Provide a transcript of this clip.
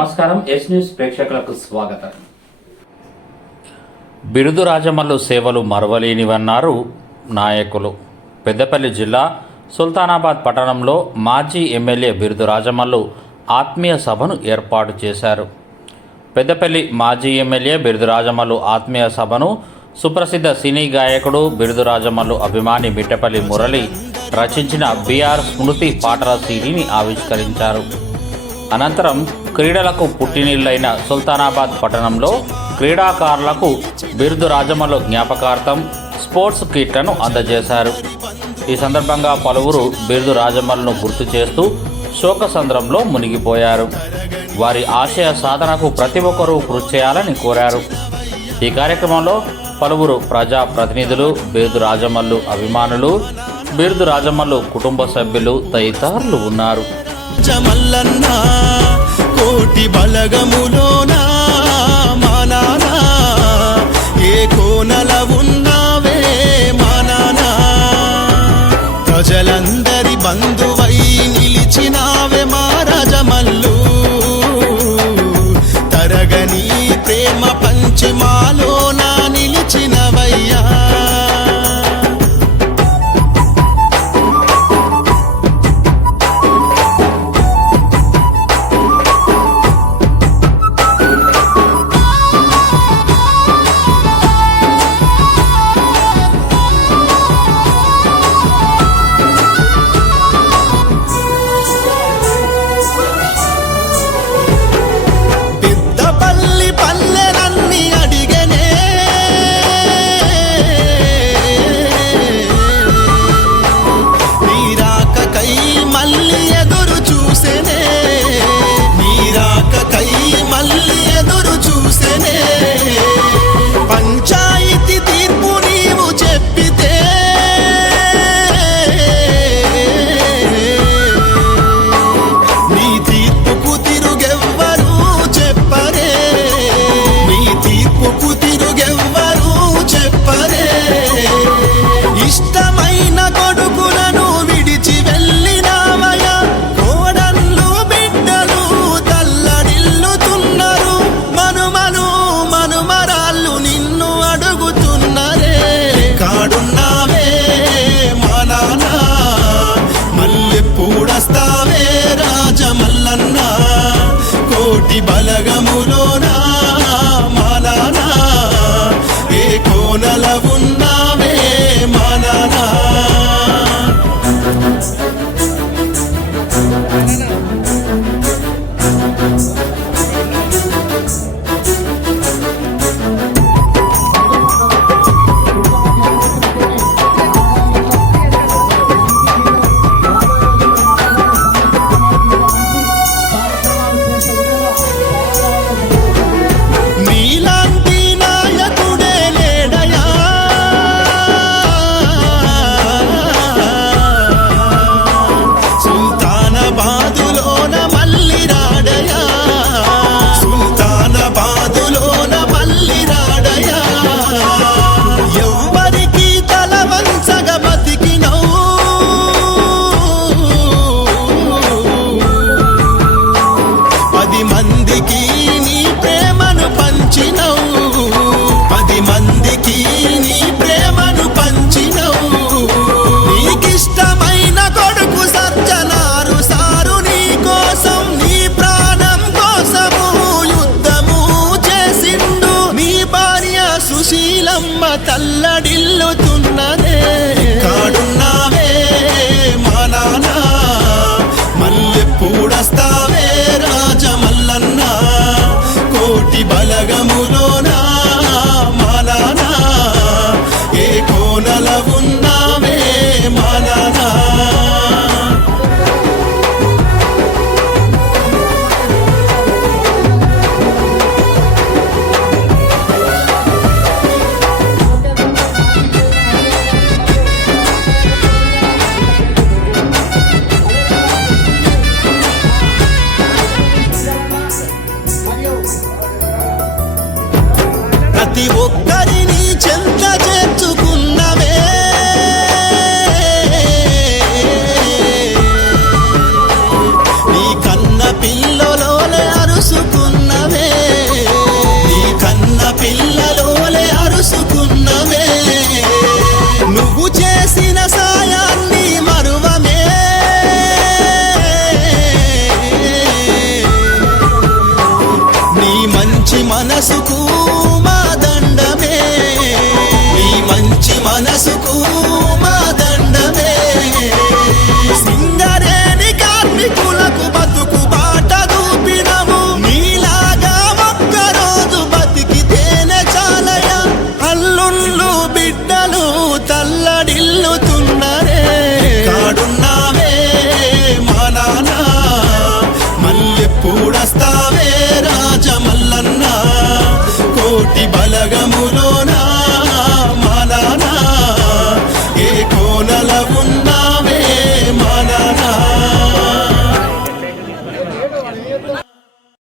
నమస్కారం. Yes news ప్రేక్షకులకు స్వాగతం. బిరుదు రాజమల్లు సేవలు మరవలేనివన్నారు నాయకులు. పెద్దపల్లి జిల్లా సుల్తానాబాద్ పట్టణంలో మాజీ ఎమ్మెల్యే బిరుదు రాజమల్లు ఆత్మీయ సభను ఏర్పాటు చేశారు. పెద్దపల్లి మాజీ ఎమ్మెల్యే బిరుదు రాజమల్లు ఆత్మీయ సభను సుప్రసిద్ధ సినీ గాయకుడు బిరుదు రాజమల్లు అభిమాని మిట్టపల్లి మురళి రచించిన బిఆర్ స్మృతి పాటల సీడీని ఆవిష్కరించారు. అనంతరం క్రీడలకు పుట్టినిల్లైన సుల్తానాబాద్ పట్టణంలో క్రీడాకారులకు బిరుదు రాజమల్లు జ్ఞాపకార్థం స్పోర్ట్స్ కిట్లను అందజేశారు. ఈ సందర్భంగా పలువురు బిరుదు రాజమల్లును గుర్తు చేస్తూ శోకసంద్రంలో మునిగిపోయారు. వారి ఆశయ సాధనకు ప్రతి ఒక్కరూ కృషి చేయాలని కోరారు. ఈ కార్యక్రమంలో పలువురు ప్రజా ప్రతినిధులు, బిరుదు రాజమల్లు అభిమానులు, బిరుదు రాజమల్లు కుటుంబ సభ్యులు తదితరులు ఉన్నారు. జమల్లన్నా కోటి బలగములోనా మానానా ఏ కోనల ఉన్నావే మానానా ప్రజలందరి బంధువై నిలిచినావే మా రాజమల్లు తరగని ప్రేమ పంచి మాలోనా నిలిచినవయ్యా. పంచాయతీ తీర్పు నీవు చెప్పితే నీ తీర్పుకు తిరుగెవ్వరూ చెప్పరే, నీ తీర్పుకు తిరుగెవ్వరూ చెప్పరే. ఇష్టమైన కొడుకులను విడిచి వెళ్ళినావయ్యా, కోడళ్ళు బిడ్డలు తల్లడిల్లుతున్నారు, మనుమను మనుమరాళ్ళు నిన్ను అడుగుతున్నారే. కాడున్నావే మా నాన్న మల్లెపూడస్తావే రాజమల్లన్నా కోటి బలగములోనా మా నాన్న ఏ కోనల ఉన్నావే మా నాన్న. మనసుకు